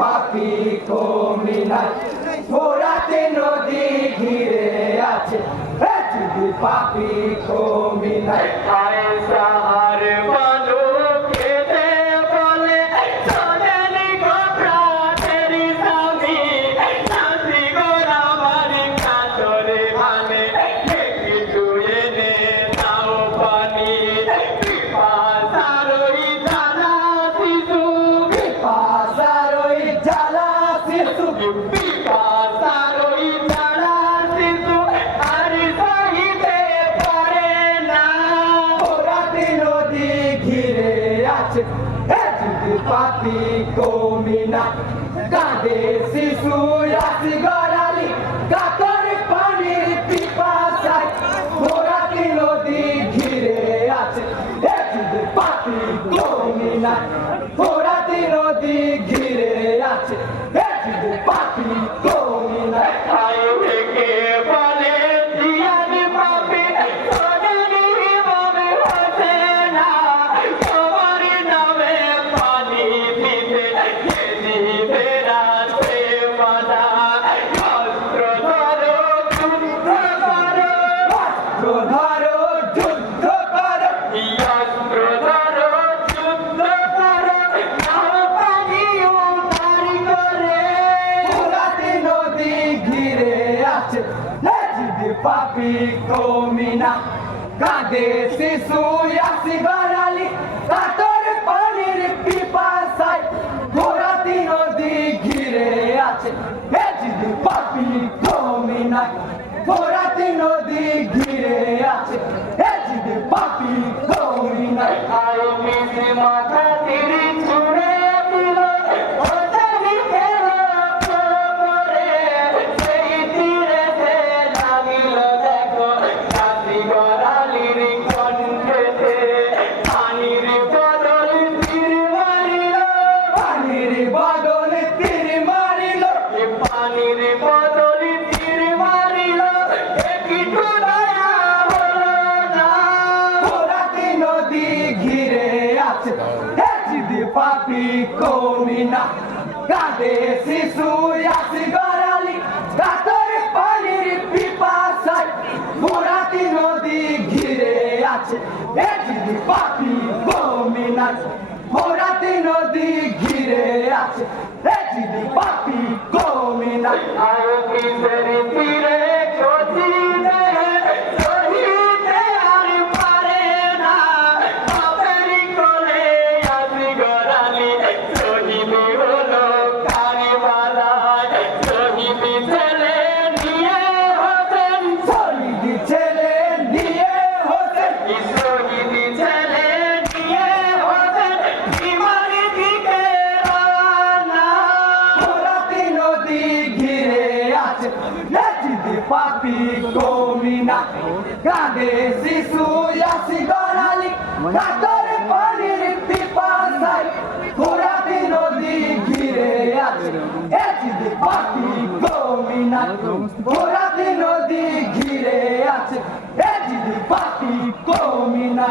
পাপি কমি নাই, ফোরাতে নদী ঘিরে আছে, যদি পাপি কমি নাই। সাহার বালু খেতে বলে চলেনি গোপরা তেরি স্বামী, নাসি গোরা বাড়ি কাতরে ভানে কিছু এনে নাও পানি। পিপাসারই জ্বালা শিশু, পিপাসারই জ্বালা শিশু, পিপাসারই জ্বালা শিশু আর সহিতে পারে না। ফোরাতে নদী ঘিরে আছে, যদি পাপি কমি না। কাঁদে শিশু আসি গড়ালি, কাতর পানির পিপাসায়, ফোরাতে নদী ঘিরে আছে, যদি পাপি কমি না। ফোরাতে নদী ঘিরে আছে, যদি পাপি কমি না। আয় থেকে বলে জিয়ান পাপি সোনালি মনে হচ্ছে না, তোমার নামে পানি দিতে দিবে রাতে মানা। অস্ত্র ধরো যুদ্ধ করো, অস্ত্র ধরো যুদ্ধ করো, অস্ত্র ধরো যুদ্ধ করো, নাও পানি উদ্ধার করে। ফোরাতে নদী ঘিরে আছে, যদি পাপি কমি না। কাঁদে শিশু আসি গড়ালি, কাতর পানির পিপাসায়, ফোরাতে নদী ঘিরে আছে, যদি পাপি কমি না। ফোরাতে নদী ঘিরে আছে, যদি পাপি কমি না। আয় মিশে মাথা তিরি ছুঁড়ে দিল, ওটারি খেল করে, সেই তীরেতে নামিল দেখো নাসি গড়ালির কণ্ঠেতে। পানির বদল তীর মারিল, পানির বদল তীর মারিল, পানির বদল তীর মারিল, একটু দয়া হলো না। ফোরাতে নদী ঘিরে আছে, যদি পাপি কমি না। কাঁদে শিশু আসি গড়ালি, কাতর পানির পিপাসায়, ফোরাতে নদী ঘিরে আছে, যদি পাপি কমি না। ফোরাতে নদী ঘিরে আছে, যদি পাপি কমি না। আর কিসের তীরে ছুটি দেয়, সহিতে আর পারে না। বাপের কোলে আসি গড়ালি, শহীদ হলো কারবালায়। শহীদ ছেলে নিয়ে হতেন, শহীদ ছেলে নিয়ে হোসেন, শহীদ ছেলে নিয়ে হতেন বিমার দিকে রওনা। ফোরাতে নদী ঘিরে আছে, যদি পাপি কমি না। কাঁদে শিশু আসি গড়ালি, কাতর পানির পিপাসায়, ফোরাতে নদী ঘিরে আছে, যদি পাপি কমি না। ফোরাতে নদী ঘিরে আছে, যদি পাপি কমি না।